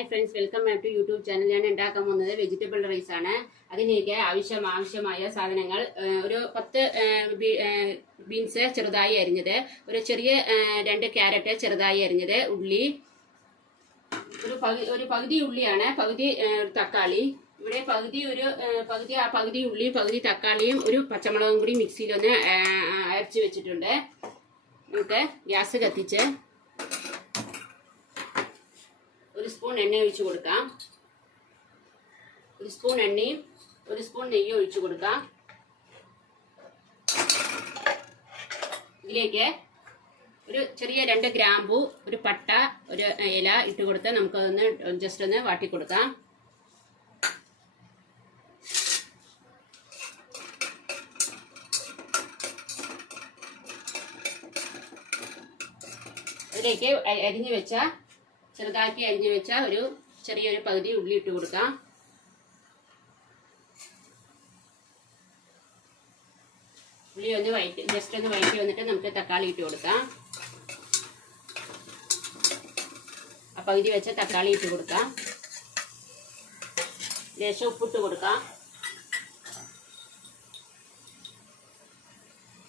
Hi friends, welcome back to YouTube channel. ഞാൻ ഉണ്ടാക്കാൻ പോകുന്നത് വെജിറ്റബിൾ റൈസ് ആണ്. അതിലേക്ക് ആവശ്യമായ സാധനങ്ങൾ: ഒരു 10 ബീൻസ് ചെറുതായി അരിഞ്ഞത്, ഒരു ചെറിയ 2 ക്യാരറ്റ് ചെറുതായി അരിഞ്ഞത്, ഉള്ളി ഒരു പകുതി ഉള്ളിയാണ്, പകുതി തക്കാളി. ഇവിടെ പകുതി ഉള്ളിയും പകുതി തക്കാളിയും ഒരു പച്ചമുളകും കൂടി മിക്സിയിലൊന്ന് അരച്ച് വെച്ചിട്ടുണ്ട്. നമുക്ക് ഗ്യാസ് കത്തിച്ച് ഒരു സ്പൂൺ എണ്ണ ഒഴിച്ചു കൊടുക്കാം. ഒരു സ്പൂൺ എണ്ണയും ഒരു സ്പൂൺ നെയ്യും ഒഴിച്ചു കൊടുക്കാം. ഇതിലേക്ക് ഒരു ചെറിയ 2 ഗ്രാമ്പു, ഒരു പട്ട, ഒരു ഇല ഇട്ട് കൊടുത്ത് നമുക്കതൊന്ന് ജസ്റ്റ് ഒന്ന് വാട്ടി കൊടുക്കാം. അതിലേക്ക് ചെറുതാക്കി അരിഞ്ഞു വെച്ച ചെറിയൊരു പകുതി ഉള്ളി ഇട്ട് കൊടുക്കാം. ഉള്ളി ഒന്ന് ജസ്റ്റ് ഒന്ന് വഴറ്റി വന്നിട്ട് നമുക്ക് തക്കാളി ഇട്ട് കൊടുക്കാം. ആ പകുതി വെച്ച തക്കാളി ഇട്ട് കൊടുക്കാം. ലേശം ഉപ്പിട്ട് കൊടുക്കാം.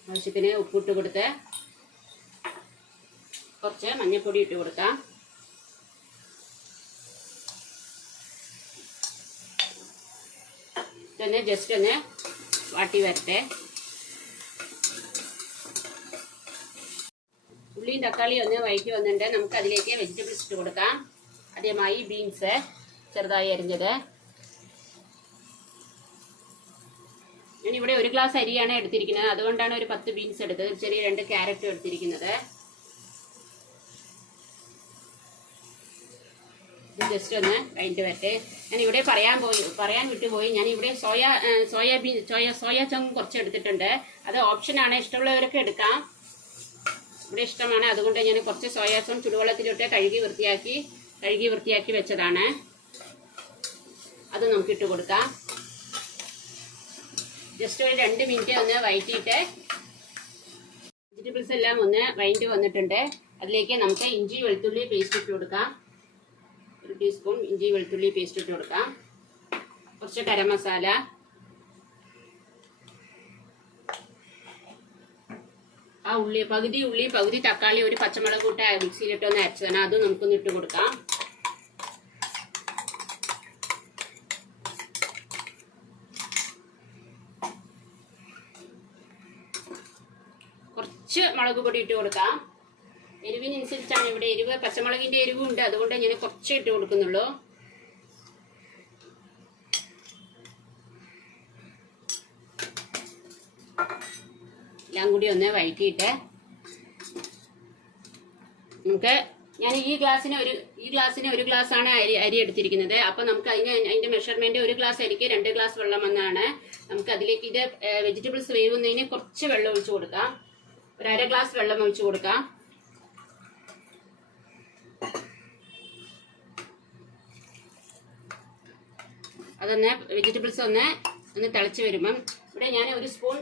ആവശ്യത്തിന് ഉപ്പിട്ട് കൊടുത്ത് കുറച്ച് മഞ്ഞൾപ്പൊടി ഇട്ട് കൊടുക്കാം. ജസ്റ്റ് ഒന്ന് വാട്ടി വരട്ടെ. ഉള്ളിയും തക്കാളിയും ഒന്ന് വഴറ്റി വന്നിട്ട് നമുക്ക് അതിലേക്ക് വെജിറ്റബിൾസ് ഇട്ട് കൊടുക്കാം. ആദ്യമായി ബീൻസ് ചെറുതായി അരിഞ്ഞത്. ഞാനിവിടെ 1 ഗ്ലാസ് അരിയാണ് എടുത്തിരിക്കുന്നത്, അതുകൊണ്ടാണ് ഒരു 10 ബീൻസ് എടുത്തത്. ചെറിയ 2 ക്യാരറ്റും എടുത്തിരിക്കുന്നത്. ജസ്റ്റ് ഒന്ന് കഴിഞ്ഞിട്ട് വരട്ടെ. ഞാൻ ഇവിടെ പറയാൻ വിട്ടുപോയി. ഞാൻ ഇവിടെ സോയ ചങ്ക് കുറച്ച് എടുത്തിട്ടുണ്ട്. അത് ഓപ്ഷനാണ്, ഇഷ്ടമുള്ളവരൊക്കെ എടുക്കാം. ഇവിടെ ഇഷ്ടമാണ്, അതുകൊണ്ട് ഞാൻ കുറച്ച് സോയാ ചങ്ക് ചുടുവെള്ളത്തിലിട്ട് കഴുകി വൃത്തിയാക്കി വെച്ചതാണ്. അത് നമുക്ക് ഇട്ട് കൊടുക്കാം. ജസ്റ്റ് ഒരു 2 മിനിറ്റ് ഒന്ന് വഴറ്റിയിട്ട് വെജിറ്റബിൾസ് എല്ലാം ഒന്ന് വഴറ്റി വന്നിട്ടുണ്ട്. അതിലേക്ക് നമുക്ക് ഇഞ്ചി വെളുത്തുള്ളി പേസ്റ്റ് ഇട്ട് കൊടുക്കാം. 1 ടീസ്പൂൺ ഇഞ്ചി വെളുത്തുള്ളി പേസ്റ്റ് ഇട്ട് കൊടുക്കാം. കുറച്ച് ഗരം മസാല, പകുതി ഉള്ളി പകുതി തക്കാളി ഒരു പച്ചമുളക് കൂട്ട മിക്സിയിലിട്ടൊന്ന് അരച്ചതാണ്, അതും നമുക്കൊന്ന് ഇട്ട് കൊടുക്കാം. കുറച്ച് മുളക് പൊടി ഇട്ട് കൊടുക്കാം. എരിവിനനുസരിച്ചാണ്. ഇവിടെ പച്ചമുളകിന്റെ എരിവും ഉണ്ട്, അതുകൊണ്ട് ഞാൻ കുറച്ച് ഇട്ട് കൊടുക്കുന്നുള്ളൂ. എല്ലാം കൂടി ഒന്ന് വഴറ്റിയിട്ട് നമുക്ക് ഞാൻ ഈ ഗ്ലാസ്സിന് ഒരു ഗ്ലാസ് ആണ് അരി എടുത്തിരിക്കുന്നത്. അപ്പൊ നമുക്ക് അതിന്റെ മെഷർമെന്റ് 1 ഗ്ലാസ് അരിക്ക് 2 ഗ്ലാസ് വെള്ളം എന്നാണ്. നമുക്ക് അതിലേക്ക് ഇത് വെജിറ്റബിൾസ് വേവുന്നതിന് കുറച്ച് വെള്ളം ഒഴിച്ചു കൊടുക്കാം. ഒരു 1/2 ഗ്ലാസ് വെള്ളം ഒഴിച്ചു കൊടുക്കാം. അതൊന്ന് വെജിറ്റബിൾസ് ഒന്ന് തിളച്ച് വരുമ്പം ഇവിടെ ഞാൻ 1 സ്പൂൺ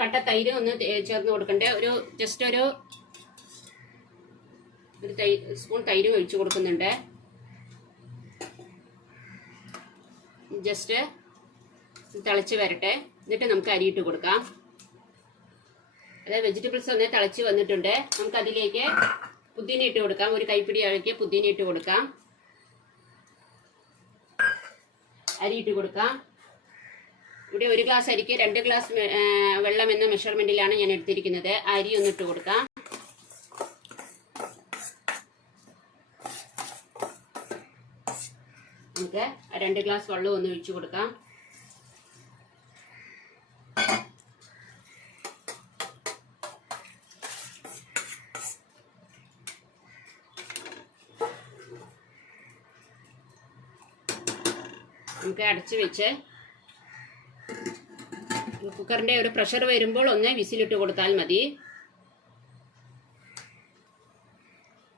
കട്ട തൈര് ഒന്ന് ചേർന്ന് കൊടുക്കണ്ടേ. ജസ്റ്റ് ഒരു സ്പൂൺ തൈര് ഒഴിച്ചു കൊടുക്കുന്നുണ്ട്. ജസ്റ്റ് തിളച്ച് വരട്ടെ, എന്നിട്ട് നമുക്ക് അരിയിട്ട് കൊടുക്കാം. അതായത് വെജിറ്റബിൾസ് ഒന്ന് തിളച്ച് വന്നിട്ടുണ്ട്. നമുക്ക് അതിലേക്ക് പുതിന ഇട്ട് കൊടുക്കാം. ഒരു കൈപ്പിടി അളവിക്ക് പുതിന ഇട്ട് കൊടുക്കാം. അരി ഇട്ട് കൊടുക്കാം. ഇവിടെ 1 ഗ്ലാസ് അരിക്ക് 2 ഗ്ലാസ് വെള്ളം എന്ന മെഷർമെന്റിലാണ് ഞാൻ എടുത്തിരിക്കുന്നത്. അരി ഒന്ന് ഇട്ട് കൊടുക്കാം. നമുക്ക് 2 ഗ്ലാസ് വെള്ളം ഒന്ന് ഒഴിച്ചു കൊടുക്കാം. നമുക്ക് അടച്ചു വെച്ച് കുക്കറിന്റെ ഒരു പ്രഷർ വരുമ്പോൾ ഒന്ന് വിസിലിട്ട് കൊടുത്താൽ മതി.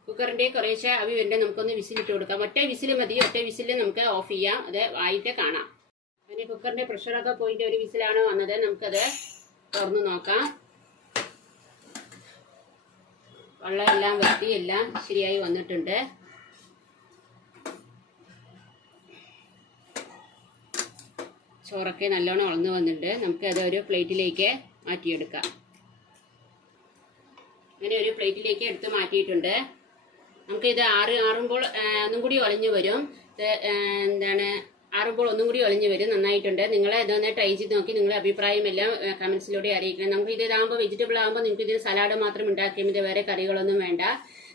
കുക്കറിന്റെ കുറേശ്ശെ ആവി വരുമ്പോൾ നമുക്കൊന്ന് വിസിലിട്ട് കൊടുക്കാം. ഒറ്റ വിസിൽ മതി. ഒറ്റ വിസിലിൽ നമുക്ക് ഓഫ് ചെയ്യാം. അത് ആയിട്ട് കാണാം. അങ്ങനെ കുക്കറിന്റെ പ്രഷറൊക്കെ പോയിട്ട് 1 വിസിലാണ് വന്നത്. നമുക്കത് തുറന്ന് നോക്കാം. വെള്ളം എല്ലാം വറ്റി എല്ലാം ശരിയായി വന്നിട്ടുണ്ട്. ചോറൊക്കെ നല്ലോണം ഉളന്ന് വന്നിട്ടുണ്ട്. നമുക്ക് അത് ഒരു പ്ലേറ്റിലേക്ക് മാറ്റിയെടുക്കാം. അങ്ങനെ ഒരു പ്ലേറ്റിലേക്ക് എടുത്ത് മാറ്റിയിട്ടുണ്ട്. നമുക്കിത് ആറുമ്പോൾ ഒന്നും കൂടി ഒളിഞ്ഞു വരും. ആറുമ്പോൾ ഒന്നും കൂടി ഒളിഞ്ഞു വരും. നന്നായിട്ടുണ്ട്. നിങ്ങൾ ഇതൊന്ന് ട്രൈ ചെയ്ത് നോക്കി നിങ്ങളുടെ അഭിപ്രായം എല്ലാം കമന്റ്സിലൂടെ അറിയിക്കണം. നമുക്ക് ഇതാകുമ്പോൾ വെജിറ്റബിൾ ആകുമ്പോൾ നിങ്ങൾക്ക് ഇതിന് സലാഡ് മാത്രം ഉണ്ടാക്കിയാൽ മതി, വേറെ കറികളൊന്നും വേണ്ട.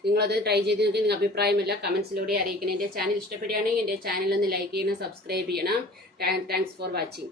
നിങ്ങളത് ട്രൈ ചെയ്ത് നോക്കി നിങ്ങളുടെ അഭിപ്രായം എല്ലാം കമന്റ്സിലൂടെ അറിയിക്കണം. എൻ്റെ ചാനൽ ഇഷ്ടപ്പെടുകയാണെങ്കിൽ എൻ്റെ ചാനൽ ഒന്ന് ലൈക്ക് ചെയ്യണം, സബ്സ്ക്രൈബ് ചെയ്യണം. Thanks for watching.